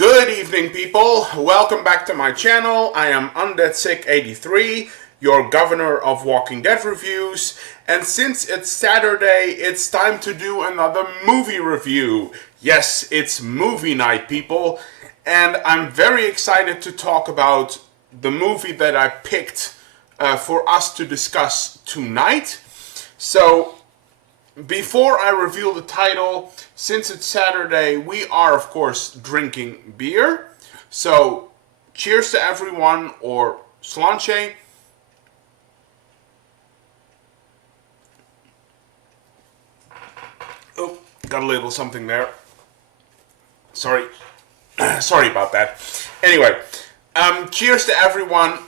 Good evening, people. Welcome back to my channel. I am UndeadSick83, your governor of Walking Dead reviews. And since it's Saturday, it's time to do another movie review. Yes, it's movie night, people. And I'm very excited to talk about the movie that I picked for us to discuss tonight. So, before I reveal the title, since it's Saturday, we are, of course, drinking beer. So, cheers to everyone, or slanche. Oh, got a little something there. Sorry. Sorry about that. Anyway, cheers to everyone.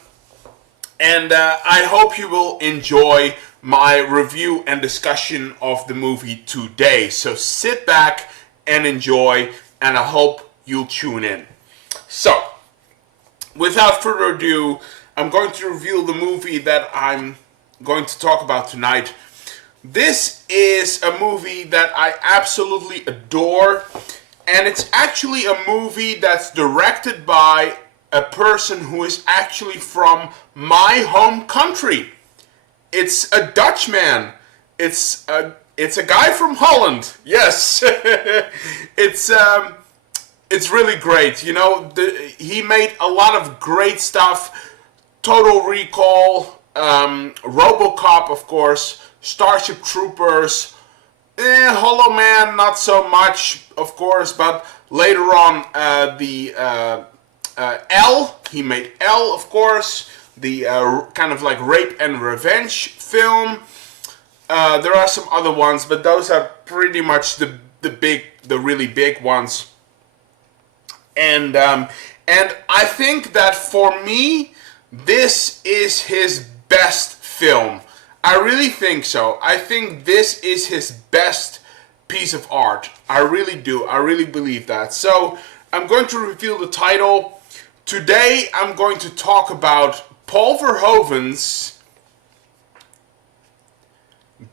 And I hope you will enjoy my review and discussion of the movie today. So sit back and enjoy, and I hope you'll tune in. So, without further ado, I'm going to reveal the movie that I'm going to talk about tonight. This is a movie that I absolutely adore, and it's actually a movie that's directed by a person who is actually from my home country. It's a Dutchman. It's a guy from Holland. Yes, it's really great. You know, he made a lot of great stuff. Total Recall, RoboCop, of course, Starship Troopers, Hollow Man, not so much, of course, but later on L. He made L, of course. The kind of like rape and revenge film. There are some other ones, but those are pretty much the really big ones. And I think that for me, this is his best film. I really think so. I think this is his best piece of art. I really do. I really believe that. So I'm going to reveal the title. Today I'm going to talk about Paul Verhoeven's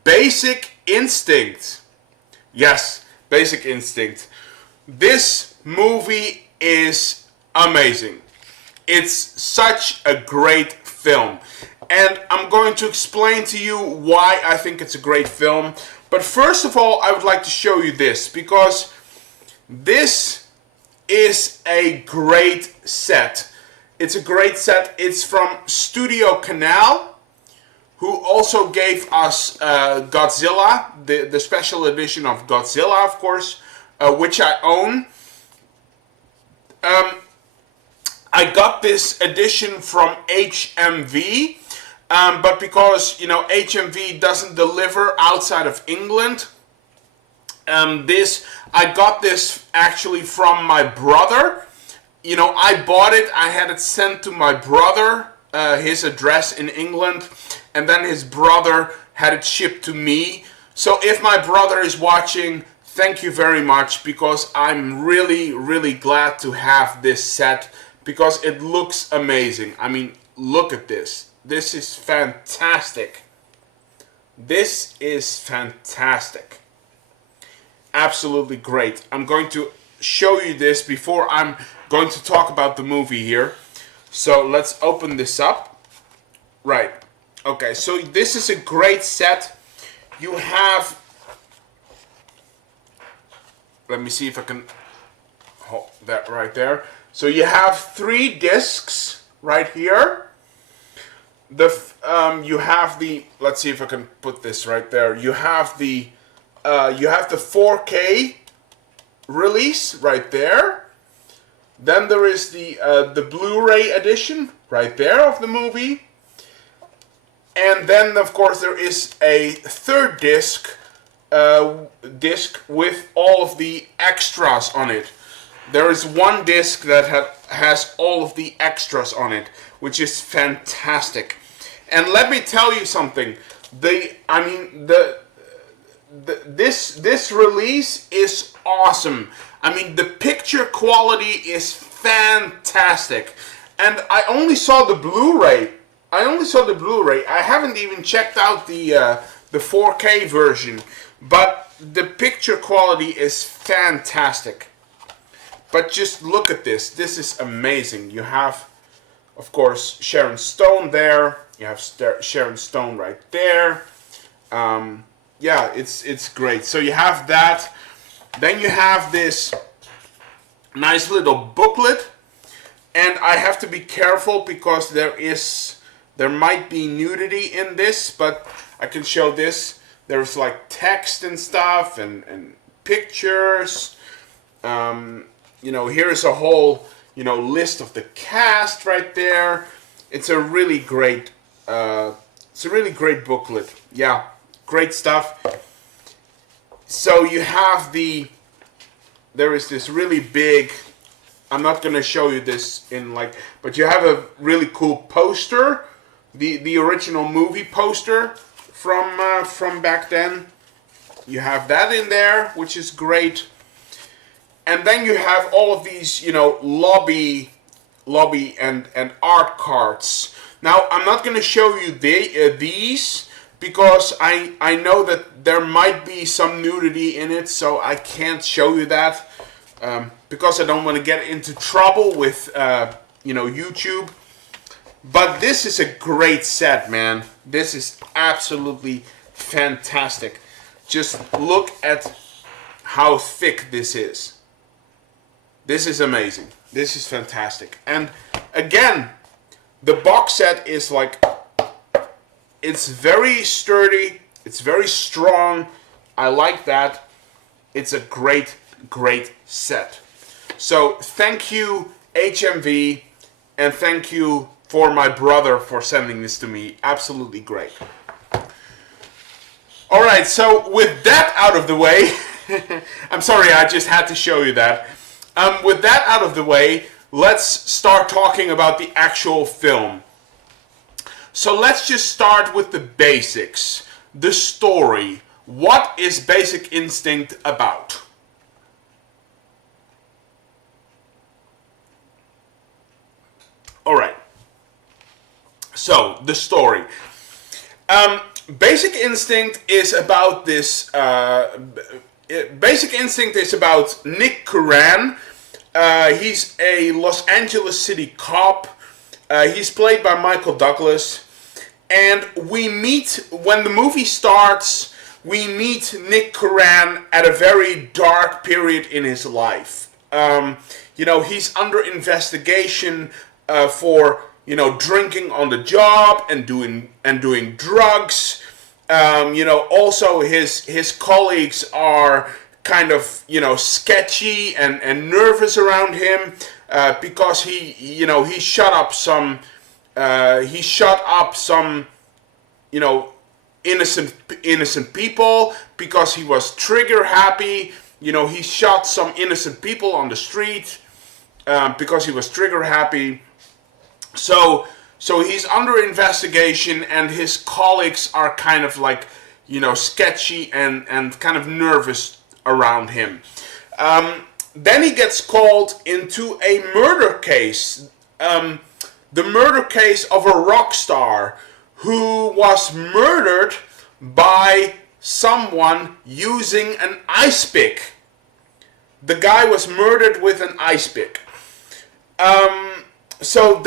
Basic Instinct. Yes, Basic Instinct. This movie is amazing. It's such a great film. And I'm going to explain to you why I think it's a great film. But first of all, I would like to show you this, because this is a great set. It's a great set. It's from Studio Canal, who also gave us Godzilla, the special edition of Godzilla, of course, which I own. I got this edition from HMV, but because, you know, HMV doesn't deliver outside of England, I got this actually from my brother. You know, I bought it, I had it sent to my brother, his address in England, and then his brother had it shipped to me. So if my brother is watching, thank you very much, because I'm really, really glad to have this set, because it looks amazing. I mean, look at this. This is fantastic. This is fantastic. Absolutely great. I'm going to show you this before I'm going to talk about the movie here. So let's open this up. Right. Okay, so this is a great set. You have... Let me see if I can hold that right there. So you have 3 discs right here. You have the... Let's see if I can put this right there. You have the 4K release right there. Then there is the Blu-ray edition right there of the movie. And then, of course, there is a 3rd disc with all of the extras on it. There is 1 disc that has all of the extras on it, which is fantastic. And let me tell you something. This release is awesome. I mean, the picture quality is fantastic. And I only saw the Blu-ray. I haven't even checked out the 4K version. But the picture quality is fantastic. But just look at this. This is amazing. You have, of course, Sharon Stone there. You have Sharon Stone right there. Yeah, it's great. So you have that. Then you have this nice little booklet. And I have to be careful because there might be nudity in this, but I can show this. There's like text and stuff and pictures. You know, here's a whole, you know, list of the cast right there. It's a really great booklet. Yeah, great stuff. So you have there is this really big, I'm not going to show you this in like, but you have a really cool poster, the original movie poster from back then. You have that in there, which is great. And then you have all of these, you know, lobby and art cards. Now, I'm not going to show you these because I know that there might be some nudity in it, so I can't show you that because I don't want to get into trouble with, you know, YouTube. But this is a great set, man. This is absolutely fantastic. Just look at how thick this is. This is amazing. This is fantastic. And again, the box set is like, it's very sturdy. It's very strong. I like that. It's a great, great set. So thank you, HMV, and thank you for my brother for sending this to me. Absolutely great. All right, so with that out of the way, I'm sorry, I just had to show you that. With that out of the way, let's start talking about the actual film. So let's just start with the basics. The story. What is Basic Instinct about? Alright. So, the story. Basic Instinct is about this... Basic Instinct is about Nick Curran. He's a Los Angeles City cop. He's played by Michael Douglas. And we meet, when the movie starts, we meet Nick Curran at a very dark period in his life. You know, he's under investigation for, you know, drinking on the job and doing drugs. You know, also his colleagues are kind of, you know, sketchy and nervous around him because he shut up some you know, innocent people because he was trigger happy. You know, he shot some innocent people on the street because he was trigger happy. So he's under investigation, and his colleagues are kind of like, you know, sketchy and kind of nervous around him. Then he gets called into a murder case. The murder case of a rock star who was murdered by someone using an ice pick. The guy was murdered with an ice pick. So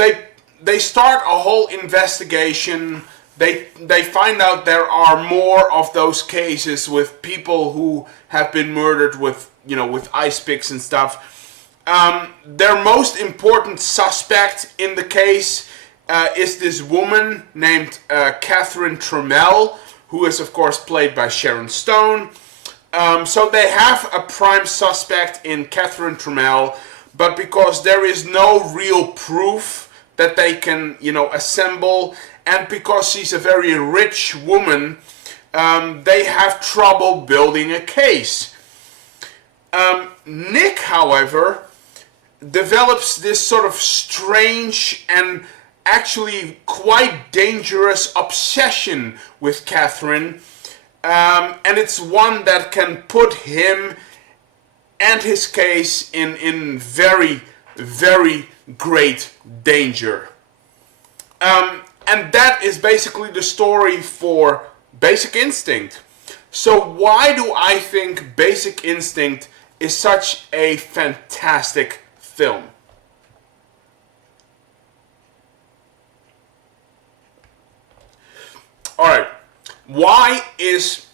they start a whole investigation. They find out there are more of those cases with people who have been murdered with, you know, with ice picks and stuff. Their most important suspect in the case is this woman named Catherine Trammell, who is of course played by Sharon Stone. So they have a prime suspect in Catherine Trammell, but because there is no real proof that they can, you know, assemble, and because she's a very rich woman, they have trouble building a case. Nick, however, develops this sort of strange and actually quite dangerous obsession with Catherine, and it's one that can put him and his case in very, very great danger. And that is basically the story for Basic Instinct. So why do I think Basic Instinct is such a fantastic film. Alright, why is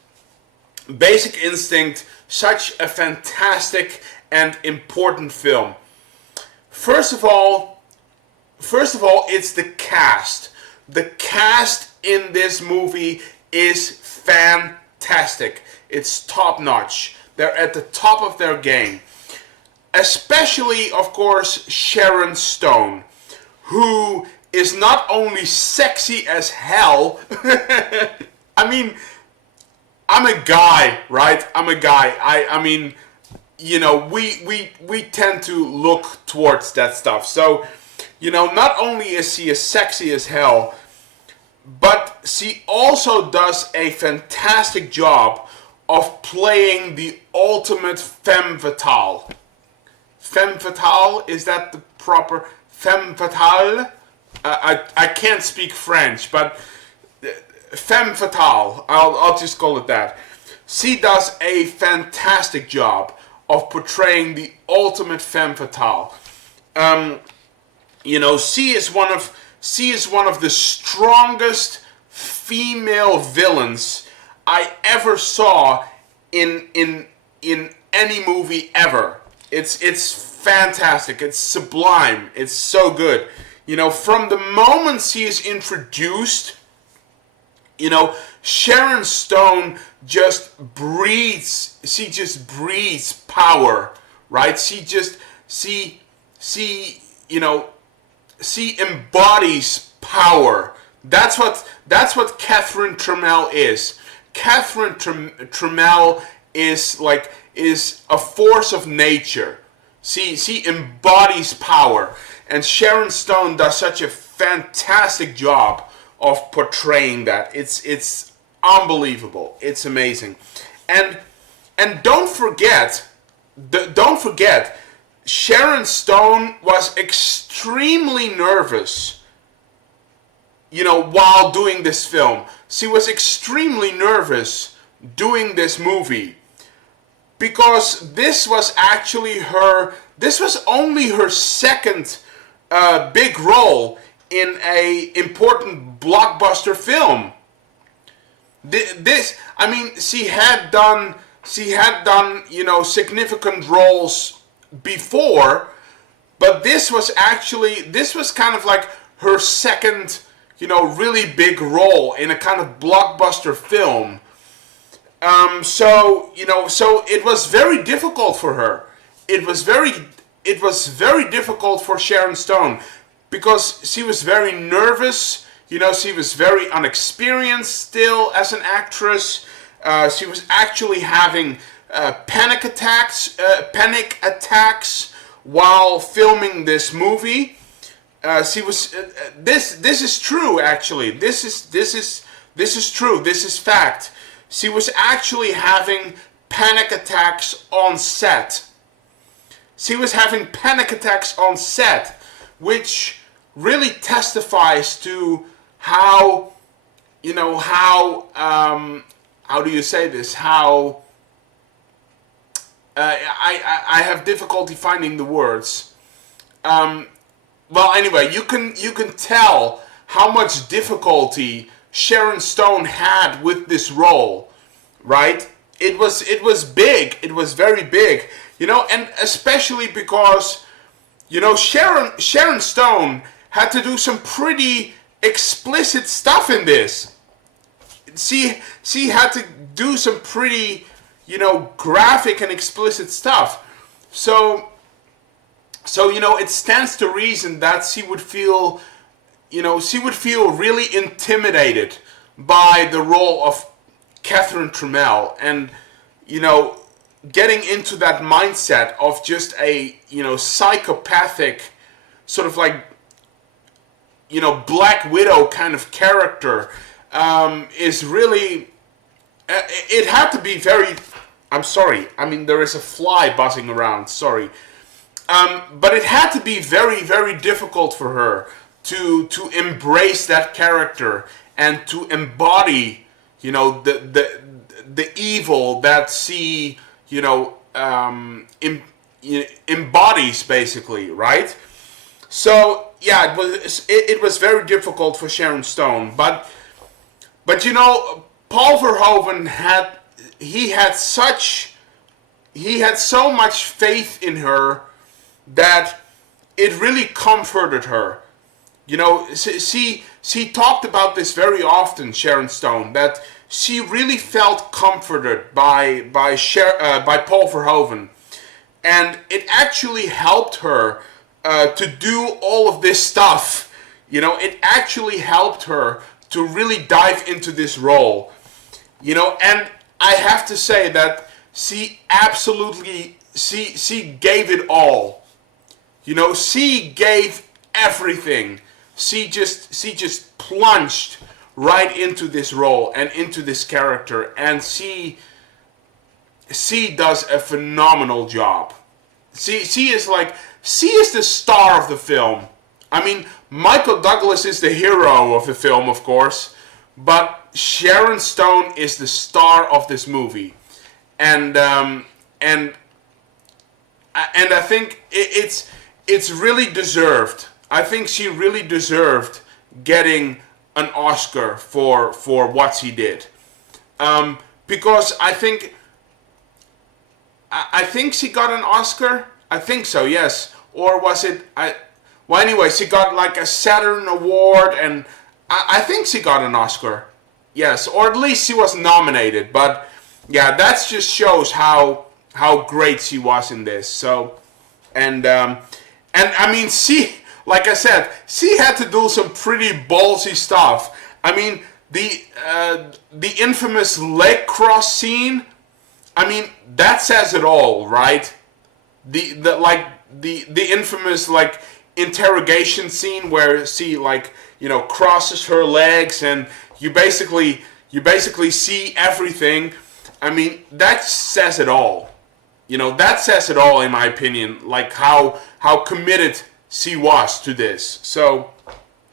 Basic Instinct such a fantastic and important film? First of all, it's the cast. The cast in this movie is fantastic. It's top notch. They're at the top of their game. Especially, of course, Sharon Stone, who is not only sexy as hell. I mean, I'm a guy, right? I'm a guy. I mean, you know, we tend to look towards that stuff. So, you know, not only is she as sexy as hell, but she also does a fantastic job of playing the ultimate femme fatale. Femme fatale, is that the proper femme fatale? I can't speak French, but femme fatale, I'll just call it that. She does a fantastic job of portraying the ultimate femme fatale. You know, she is one of the strongest female villains I ever saw in any movie ever. It's fantastic. It's sublime. It's so good. You know, from the moment she is introduced, you know, Sharon Stone just breathes. She just breathes power, right? She embodies power. That's what Catherine Trammell is. Catherine Trammell is a force of nature. She embodies power, and Sharon Stone does such a fantastic job of portraying that. It's unbelievable. It's amazing, and don't forget, Sharon Stone was extremely nervous, you know, while doing this film. She was extremely nervous doing this movie because this was only her second big role in a important blockbuster film. She had done, you know, significant roles before, but this was kind of like her second, you know, really big role in a kind of blockbuster film. So it was very difficult for her. It was very difficult for Sharon Stone because she was very nervous. You know, she was very inexperienced still as an actress. She was actually having panic attacks while filming this movie. She was. This is true. Actually, this is true. This is fact. She was actually having panic attacks on set. She was having panic attacks on set, which really testifies to how, you know, how do you say this? How I have difficulty finding the words. Well, anyway, you can tell how much difficulty Sharon Stone had with this role, right? It was big. It was very big, you know, and especially because, you know, Sharon Stone had to do some pretty explicit stuff in this. She had to do some pretty, you know, graphic and explicit stuff. So you know, it stands to reason that she would feel really intimidated by the role of Catherine Trammell, and, you know, getting into that mindset of just a, you know, psychopathic sort of like, you know, Black Widow kind of character is really, it had to be very, I'm sorry, I mean, there is a fly buzzing around, sorry. But it had to be very, very difficult for her to embrace that character and to embody, you know, the evil that she, you know, embodies, basically, right? So yeah, it was very difficult for Sharon Stone, but you know, Paul Verhoeven had so much faith in her that it really comforted her. You know, she talked about this very often, Sharon Stone, that she really felt comforted by Paul Verhoeven, and it actually helped her to do all of this stuff. You know, it actually helped her to really dive into this role. You know, and I have to say that she gave it all. You know, she gave everything. She just plunged right into this role and into this character, and she does a phenomenal job. She is the star of the film. I mean, Michael Douglas is the hero of the film, of course, but Sharon Stone is the star of this movie, and I think it's really deserved. I think she really deserved getting an Oscar for what she did, because I think she got an Oscar. I think so, yes. Or was it? Well, anyway, she got like a Saturn Award, and I think she got an Oscar. Yes, or at least she was nominated. But yeah, that just shows how great she was in this. So, and I mean, like I said, she had to do some pretty ballsy stuff. I mean, the infamous leg cross scene. I mean, that says it all, right? The infamous like interrogation scene where she crosses her legs and you basically see everything. I mean, that says it all. You know, that says it all in my opinion. Like how committed she was to this. So,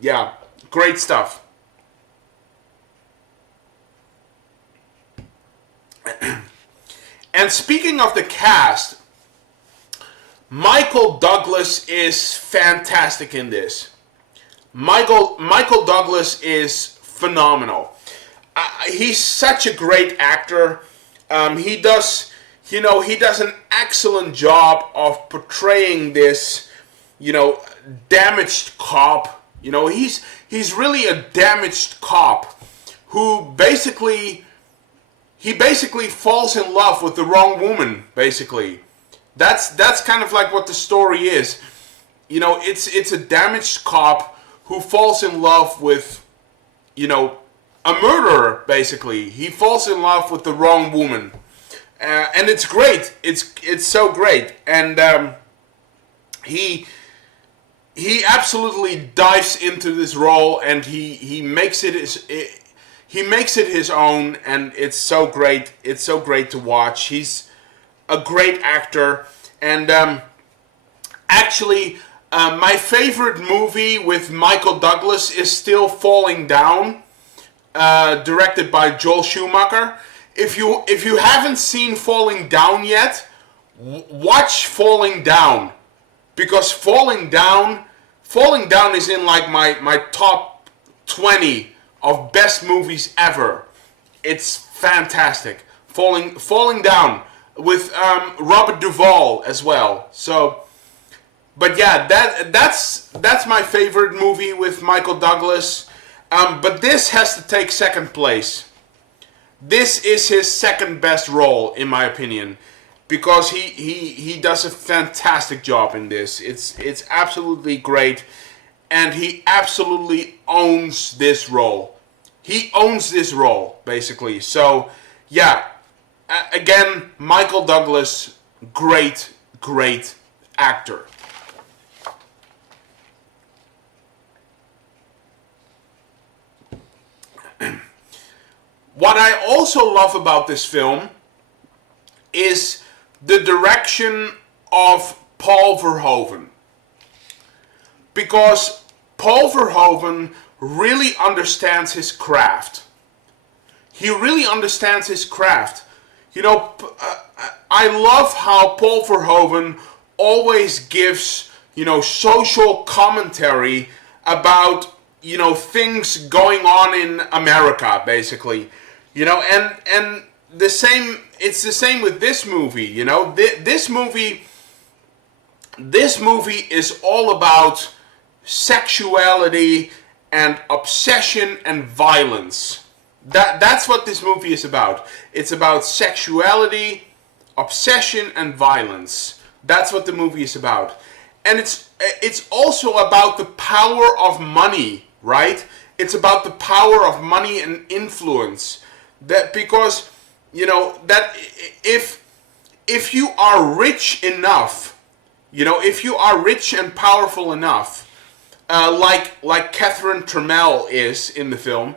yeah, great stuff. And speaking of the cast, Michael Douglas is fantastic in this. Michael Douglas is phenomenal. He's such a great actor. He does an excellent job of portraying this, damaged cop. You know, he's really a damaged cop who basically falls in love with the wrong woman, basically. That's kind of like what the story is. You know, it's a damaged cop who falls in love with, a murderer, basically. He falls in love with the wrong woman. And it's great. It's so great. And he absolutely dives into this role, and he makes it his own, and it's so great. It's so great to watch. He's a great actor, and actually, my favorite movie with Michael Douglas is still Falling Down, directed by Joel Schumacher. If you haven't seen Falling Down yet, watch Falling Down, because Falling Down is in like my top 20 of best movies ever. It's fantastic. Falling Down with Robert Duvall as well. So, but yeah, that's my favorite movie with Michael Douglas. But this has to take second place. This is his second best role, in my opinion, because he does a fantastic job in this. It's absolutely great, and he absolutely owns this role. He owns this role, basically. So, yeah, again, Michael Douglas, great actor. What I also love about this film is the direction of Paul Verhoeven. Because Paul Verhoeven really understands his craft. He really understands his craft. You know, I love how Paul Verhoeven always gives, social commentary about, things going on in America, basically. And the same, it's the same with this movie, This movie is all about sexuality and obsession and violence. That's what this movie is about. It's about sexuality, obsession, and violence. That's what the movie is about. And it's also about the power of money, right? It's about the power of money and influence. That because that if you are rich enough, if you are rich and powerful enough, like Catherine Trammell is in the film,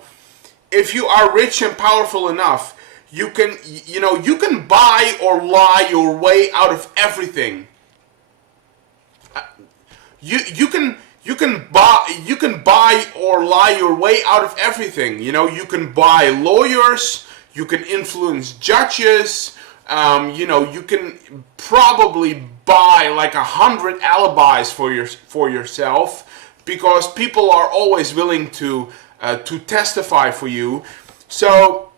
if you are rich and powerful enough, you can buy or lie your way out of everything. You can buy or lie your way out of everything. You can buy lawyers, you can influence judges, you can probably buy like 100 alibis for yourself, because people are always willing to testify for you. So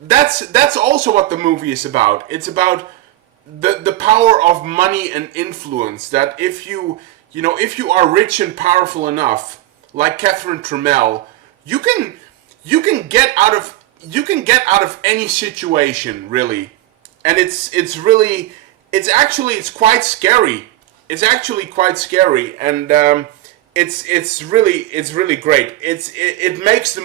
that's also what the movie is about. It's about the power of money and influence. That if you are rich and powerful enough, like Catherine Trammell, you can get out of any situation, really. And it's quite scary. It's actually quite scary, and it's really great. It makes the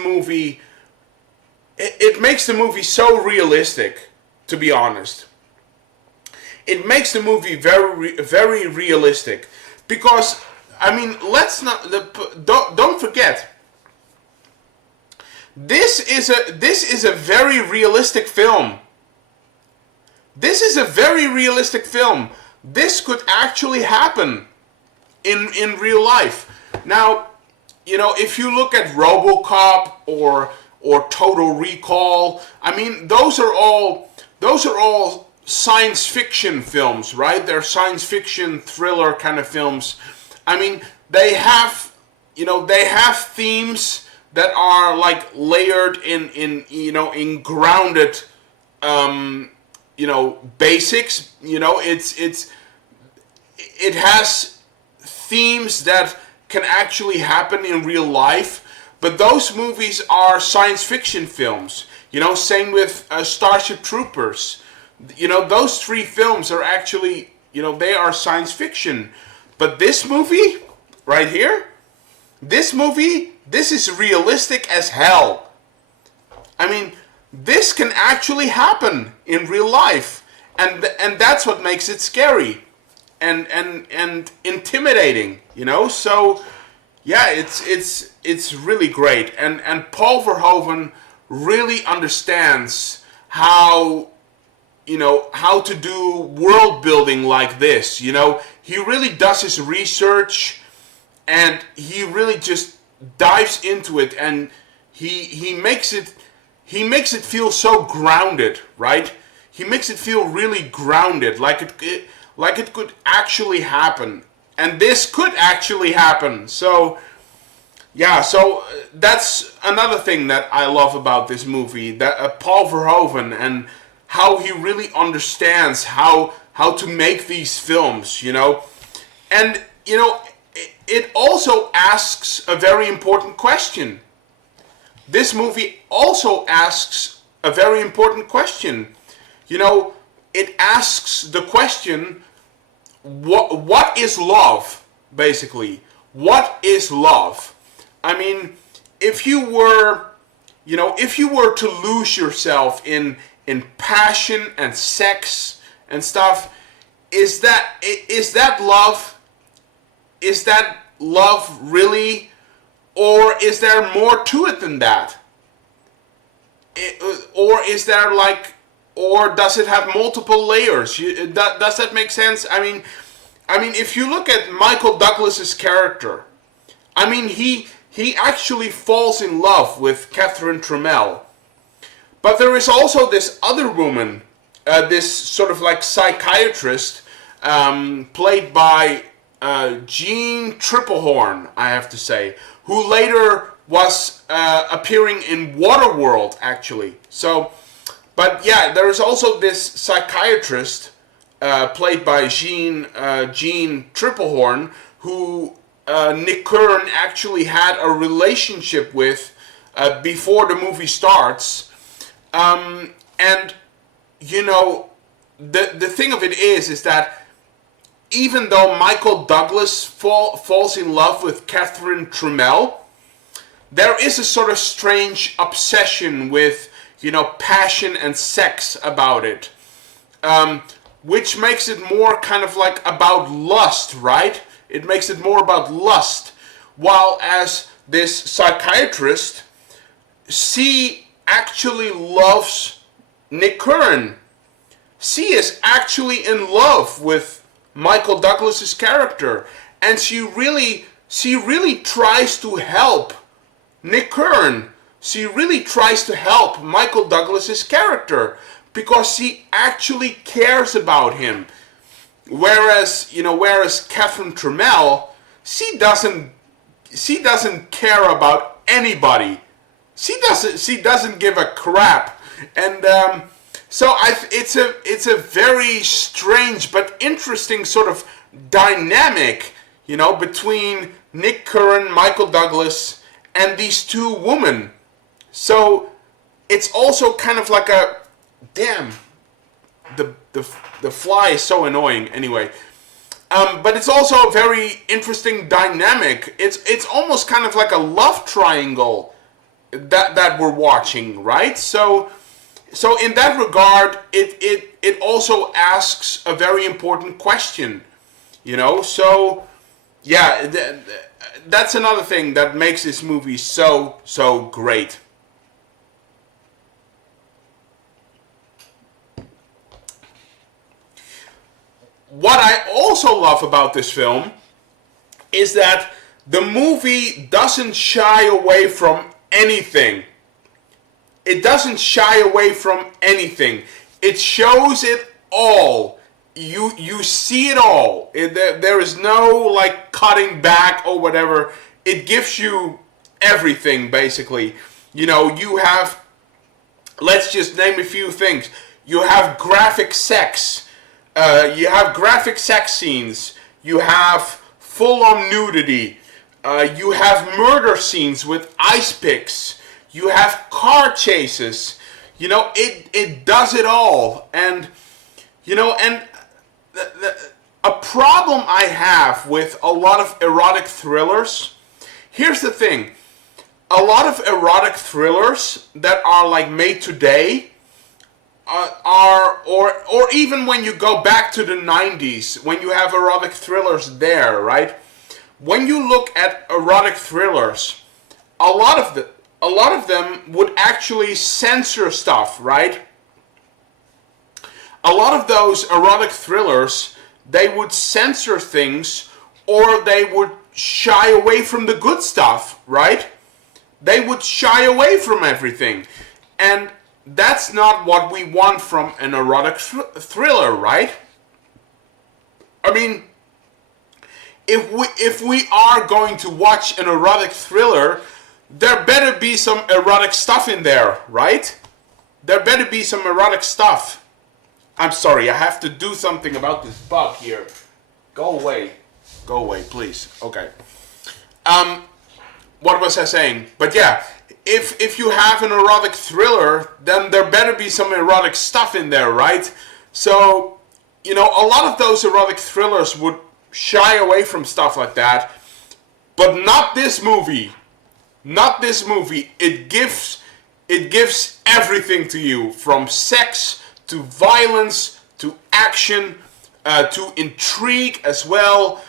movie so realistic, to be honest. It makes the movie very, very realistic, because don't forget, this is a very realistic film. This is a very realistic film. This could actually happen in real life. Now, if you look at RoboCop or Total Recall, those are all science fiction films, right? They're science fiction thriller kind of films. They have themes that are like layered in grounded basics. It has themes that can actually happen in real life, but those movies are science fiction films. Same with Starship Troopers. Those three films are actually, they are science fiction. But this movie right here, this is realistic as hell. This can actually happen in real life, and that's what makes it scary and intimidating. So yeah, it's really great, and Paul Verhoeven really understands how to do world building like this. He really does his research, and he really just dives into it, and he makes it feel so grounded, right? He makes it feel really grounded, like it could actually happen, and this could actually happen. So yeah, that's another thing that I love about this movie, that Paul Verhoeven, and how he really understands how to make these films, and it also asks a very important question. This movie also asks a very important question. It asks the question, what is love, basically? What is love? If you were to lose yourself in passion and sex and stuff, is that love? Is that love really? Or is there more to it than that? Or does it have multiple layers? Does that make sense? If you look at Michael Douglas's character, he actually falls in love with Catherine Trammell. But there is also this other woman, this sort of like psychiatrist played by Jeanne Tripplehorn, I have to say, who later was appearing in Waterworld, actually. So, but yeah, there is also this psychiatrist played by Jeanne Tripplehorn, who Nick Curran actually had a relationship with before the movie starts. And you know, the thing of it is that even though Michael Douglas falls in love with Catherine Tremell, there is a sort of strange obsession with, you know, passion and sex about it, which makes it more kind of like about lust, right? It makes it more about lust, while as this psychiatrist, she actually loves Nick Curran. She is actually in love with Michael Douglas's character, and she really tries to help Nick Curran. She really tries to help Michael Douglas's character because she actually cares about him. Whereas Catherine Tremell, she doesn't care about anybody. She doesn't give a crap. And so it's a very strange but interesting sort of dynamic, you know, between Nick Curran, Michael Douglas, and these two women. So it's also kind of like a damn. The fly is so annoying. Anyway, but it's also a very interesting dynamic. It's almost kind of like a love triangle that we're watching, right? So in that regard, it also asks a very important question, you know. So yeah, that's another thing that makes this movie so great. What I also love about this film is that the movie doesn't shy away from anything. It doesn't shy away from anything. It shows it all. You see it all. There is no like cutting back or whatever. It gives you everything basically. You know, you have, let's just name a few things. You have graphic sex. You have graphic sex scenes. You have full-on nudity. You have murder scenes with ice picks. You have car chases. You know, it does it all. And, you know, and a problem I have with a lot of erotic thrillers, here's the thing. A lot of erotic thrillers that are like made today or even when you go back to the 90s, when you have erotic thrillers there, right? When you look at erotic thrillers, a lot of them would actually censor stuff, right? A lot of those erotic thrillers, they would censor things, or they would shy away from the good stuff, right? They would shy away from everything. And that's not what we want from an erotic thriller, right? I mean, if we are going to watch an erotic thriller, there better be some erotic stuff in there, right? There better be some erotic stuff. I'm sorry, I have to do something about this bug here. Go away. Go away, please. Okay. What was I saying? But yeah, if you have an erotic thriller, then there better be some erotic stuff in there, right? So, you know, a lot of those erotic thrillers would shy away from stuff like that. But not this movie. Not this movie. It gives everything to you, from sex to violence to action to intrigue as well,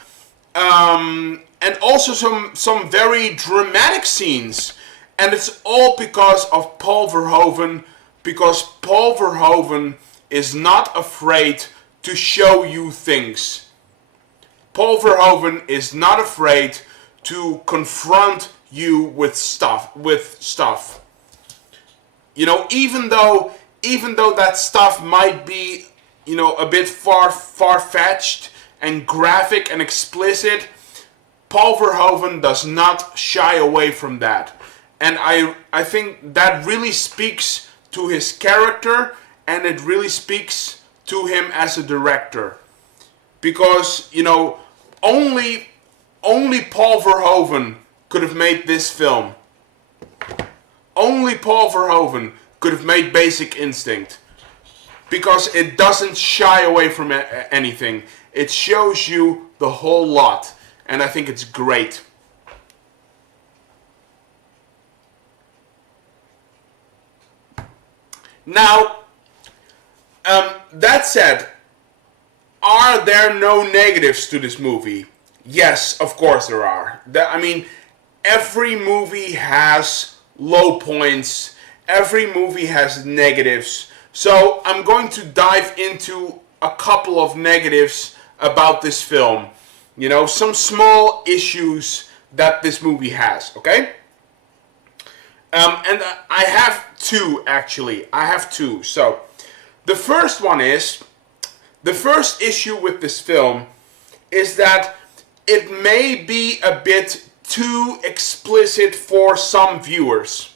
and also some very dramatic scenes. And it's all because of Paul Verhoeven, because Paul Verhoeven is not afraid to show you things. Paul Verhoeven is not afraid to confront you with stuff. You know, even though even though that stuff might be, a bit far-fetched and graphic and explicit, Paul Verhoeven does not shy away from that. And I think that really speaks to his character, and it really speaks to him as a director. Because, only Paul Verhoeven could have made this film. Only Paul Verhoeven could have made Basic Instinct. Because it doesn't shy away from anything. It shows you the whole lot. And I think it's great. Now, that said, are there no negatives to this movie? Yes, of course there are. Every movie has low points. Every movie has negatives. So I'm going to dive into a couple of negatives about this film. Some small issues that this movie has, okay? And I have two, actually. I have two. So, the first one is, the first issue with this film is that it may be a bit too explicit for some viewers.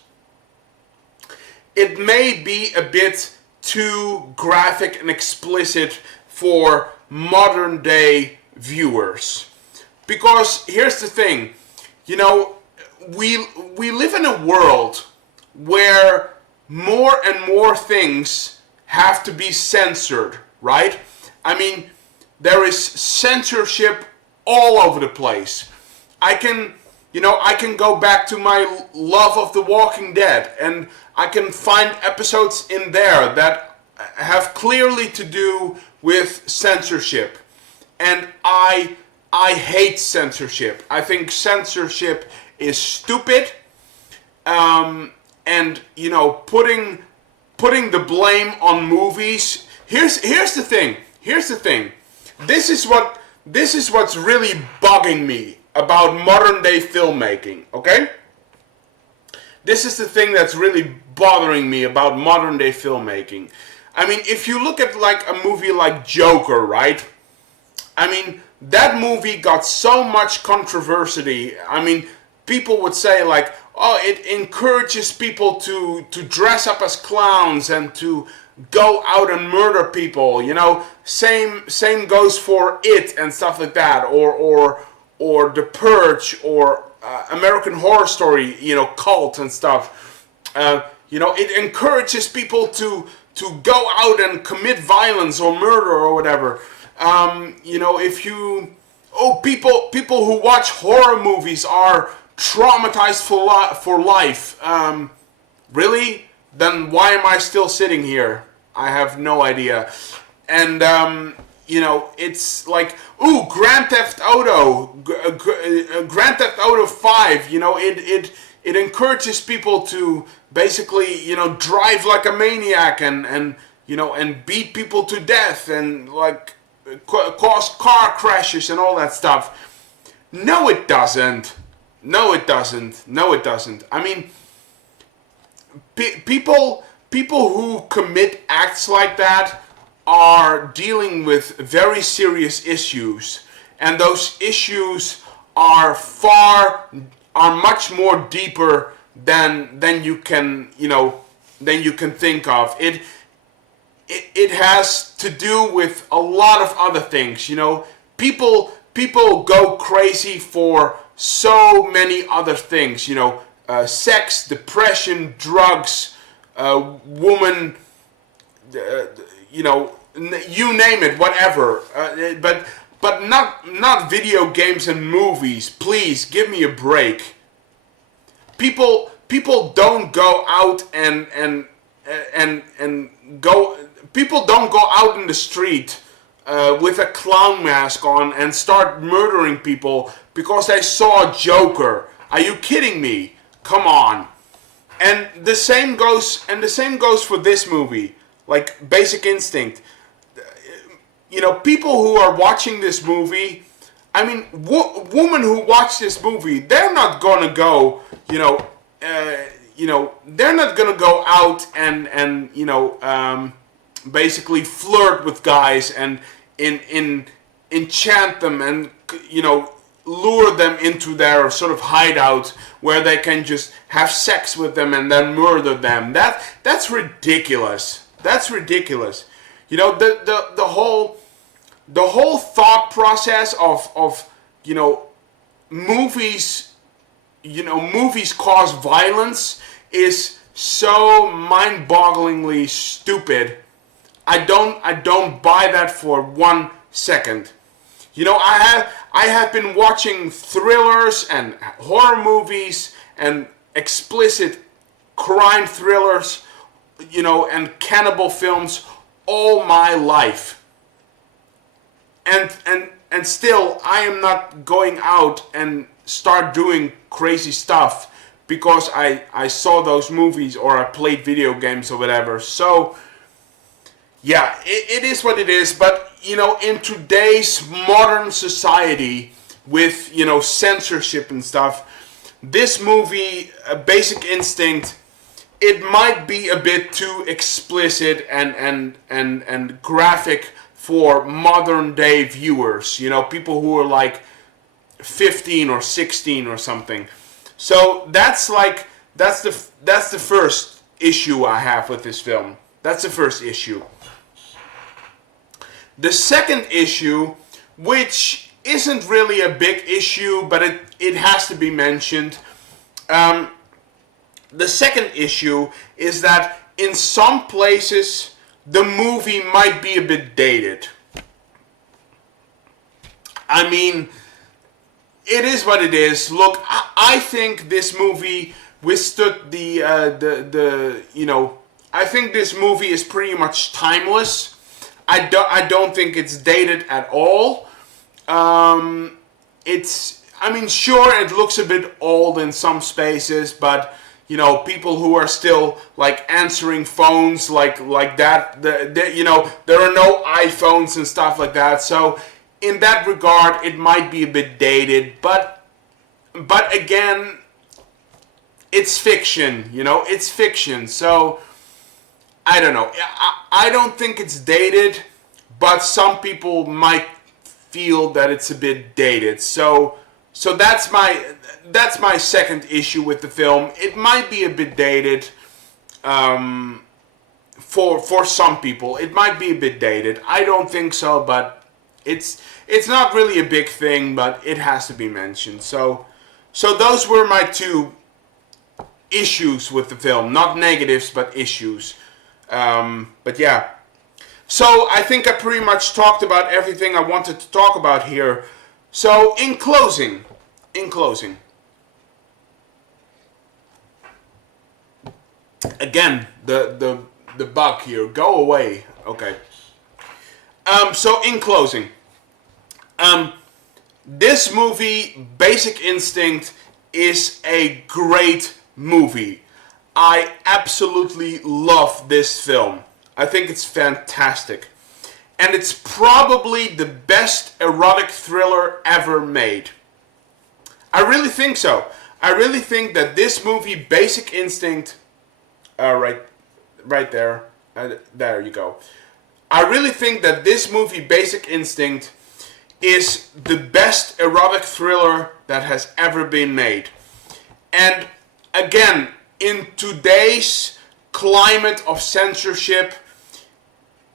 It may be a bit too graphic and explicit for modern day viewers. Because here's the thing, we live in a world where more and more things have to be censored, right? There is censorship all over the place. I can go back to my love of The Walking Dead, and I can find episodes in there that have clearly to do with censorship. And I hate censorship. I think censorship is stupid. And putting the blame on movies. Here's the thing. This is what's really bugging me about modern day filmmaking, okay? This is the thing that's really bothering me about modern day filmmaking. If you look at like a movie like Joker, right? That movie got so much controversy. People would say like, oh, it encourages people to dress up as clowns and to go out and murder people. Same goes for It and stuff like that, or The Purge, or American Horror Story, Cult and stuff. It encourages people to go out and commit violence or murder or whatever. People who watch horror movies are traumatized for life. Really? Then why am I still sitting here? I have no idea. And it's like, ooh, Grand Theft Auto, Grand Theft Auto 5. It encourages people to basically drive like a maniac and beat people to death and like cause car crashes and all that stuff. No, it doesn't. No, it doesn't. People who commit acts like that are dealing with very serious issues, and those issues are much more deeper than you can think of. It has to do with a lot of other things. People go crazy for so many other things. Sex, depression, drugs, woman, you name it, whatever. But not video games and movies. Please give me a break. People don't go out and go. People don't go out in the street with a clown mask on and start murdering people because they saw a Joker. Are you kidding me? Come on. And the same goes for this movie, like Basic Instinct. People who are watching this movie, women who watch this movie, they're not gonna go, they're not gonna go out and basically flirt with guys and enchant them and lure them into their sort of hideout where they can just have sex with them and then murder them. That's ridiculous. That's ridiculous. The whole thought process of movies movies cause violence is so mind-bogglingly stupid. I don't buy that for 1 second. I have been watching thrillers and horror movies and explicit crime thrillers, and cannibal films all my life. And still I am not going out and start doing crazy stuff because I saw those movies or I played video games or whatever. So yeah, it is what it is. But in today's modern society with censorship and stuff, this movie, Basic Instinct, it might be a bit too explicit and graphic for modern day viewers, people who are like 15 or 16 or something. So that's the first issue I have with this film. That's the first issue. The second issue, which isn't really a big issue, but it has to be mentioned. The second issue is that in some places the movie might be a bit dated. I mean, it is what it is. Look, I think this movie withstood I think this movie is pretty much timeless. I don't think it's dated at all. Sure, it looks a bit old in some spaces, but people who are still like answering phones like that, there are no iPhones and stuff like that. So in that regard, it might be a bit dated, but again, it's fiction. It's fiction. So I don't know. I don't think it's dated, but some people might feel that it's a bit dated. So that's my second issue with the film. It might be a bit dated for some people. It might be a bit dated. I don't think so, but it's not really a big thing, but it has to be mentioned. So those were my two issues with the film. Not negatives, but issues. But yeah. So I think I pretty much talked about everything I wanted to talk about here. So in closing, again, the bug here, go away. Okay. So in closing, this movie, Basic Instinct, is a great movie. I absolutely love this film. I think it's fantastic. And it's probably the best erotic thriller ever made. I really think so. I really think that this movie, Basic Instinct, right there, there you go. I really think that this movie, Basic Instinct, is the best erotic thriller that has ever been made. And again, in today's climate of censorship,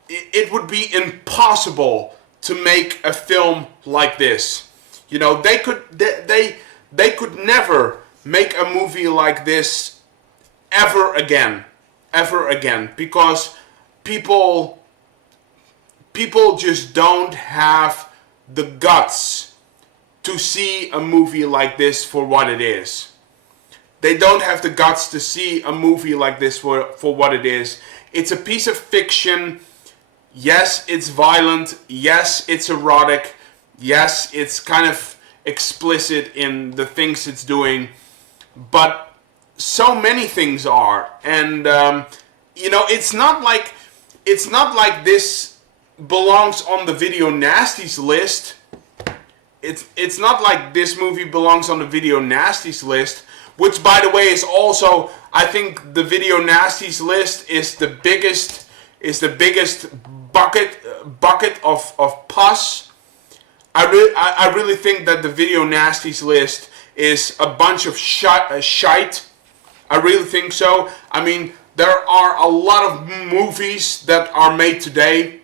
it would be impossible to make a film like this. They could never make a movie like this ever again, because people just don't have the guts to see a movie like this for what it is. They don't have the guts to see a movie like this for what it is. It's a piece of fiction. Yes, it's violent. Yes, it's erotic. Yes, it's kind of explicit in the things it's doing. But so many things are. And, it's not like this belongs on the video nasties list. It's not like this movie belongs on the video nasties list which by the way is also, I think the Video Nasties list is the biggest bucket of pus. I really think that the Video Nasties list is a bunch of shite. I really think so. I mean, there are a lot of movies that are made today.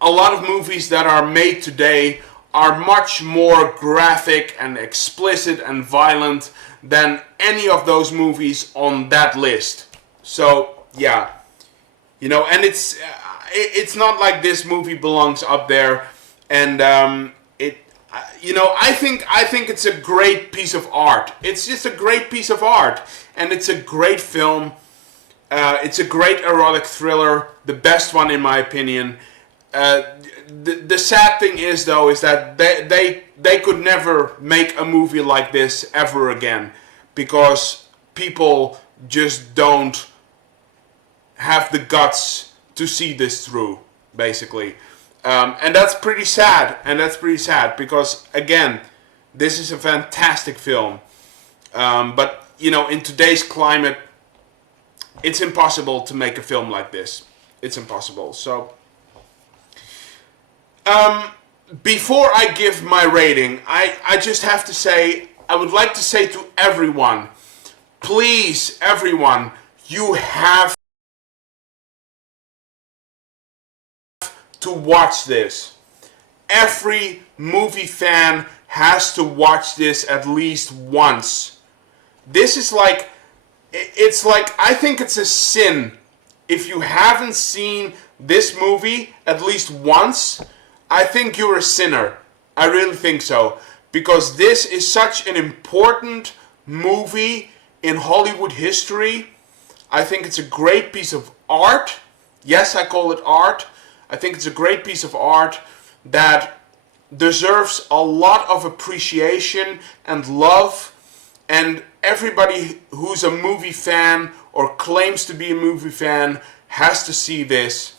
A lot of movies that are made today are much more graphic and explicit and violent than any of those movies on that list. So, yeah. You know, and it's not like this movie belongs up there. And I think it's a great piece of art. It's just a great piece of art, and it's a great film. It's a great erotic thriller, the best one in my opinion. The sad thing is though is that they could never make a movie like this ever again, because people just don't have the guts to see this through, basically. And that's pretty sad. Because again, this is a fantastic film. But you know, in today's climate, it's impossible to make a film like this. It's impossible. So, before I give my rating, I just have to say, I would like to say to everyone, please, everyone, you have to watch this. Every movie fan has to watch this at least once. This is like, it's like, I think it's a sin if you haven't seen this movie at least once. I think you're a sinner. I really think so. Because this is such an important movie in Hollywood history. I think it's a great piece of art. Yes, I call it art. I think it's a great piece of art that deserves a lot of appreciation and love. And everybody who's a movie fan or claims to be a movie fan has to see this.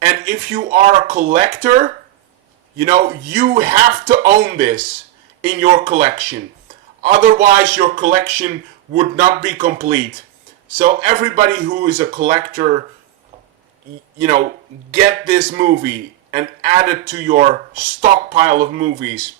And if you are a collector, you know, you have to own this in your collection. Otherwise, your collection would not be complete. So everybody who is a collector, you know, get this movie and add it to your stockpile of movies.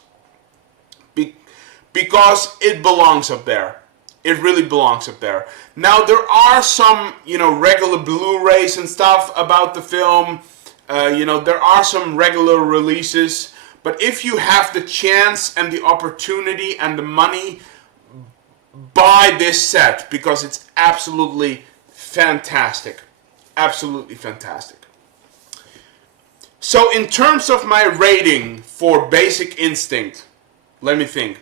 Because it belongs up there. It really belongs up there. Now, there are some, you know, regular Blu-rays and stuff about the film. You know, there are some regular releases. But if you have the chance and the opportunity and the money, buy this set. Because it's absolutely fantastic. Absolutely fantastic. So, in terms of my rating for Basic Instinct, let me think.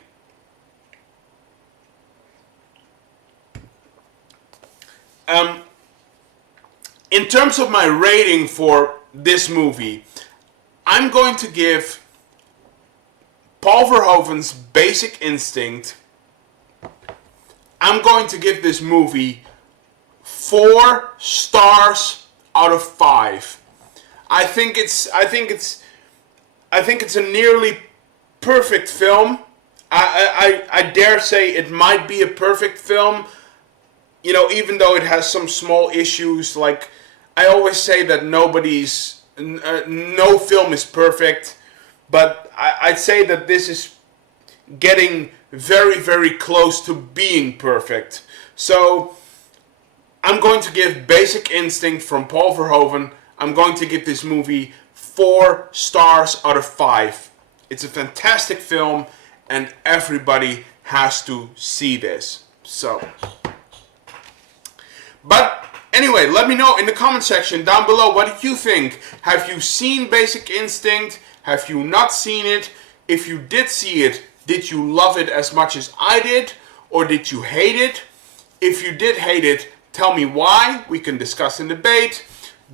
In terms of my rating for this movie, I'm going to give Paul Verhoeven's Basic Instinct, I'm going to give this movie 4 stars out of 5. I think it's a nearly perfect film. I dare say it might be a perfect film. You know, even though it has some small issues, like I always say that no film is perfect, but I'd say that this is getting very, very close to being perfect. So I'm going to give Basic Instinct from Paul Verhoeven, I'm going to give this movie 4 stars out of 5. It's a fantastic film and everybody has to see this. So, but anyway, let me know in the comment section down below, what did you think? Have you seen Basic Instinct? Have you not seen it? If you did see it, did you love it as much as I did? Or did you hate it? If you did hate it, tell me why. We can discuss and debate.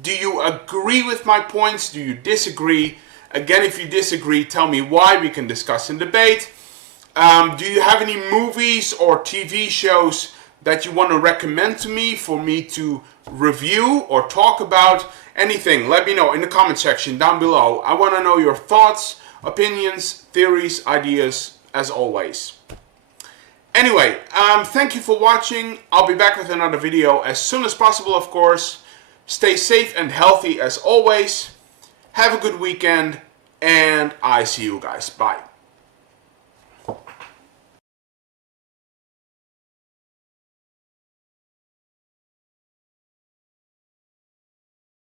Do you agree with my points? Do you disagree? Again, if you disagree, tell me why. We can discuss and debate. Do you have any movies or TV shows that you want to recommend to me for me to review or talk about? Anything, let me know in the comment section down below. I want to know your thoughts, opinions, theories, ideas, as always. Anyway, thank you for watching. I'll be back with another video as soon as possible, of course. Stay safe and healthy as always. Have a good weekend, and I see you guys. Bye.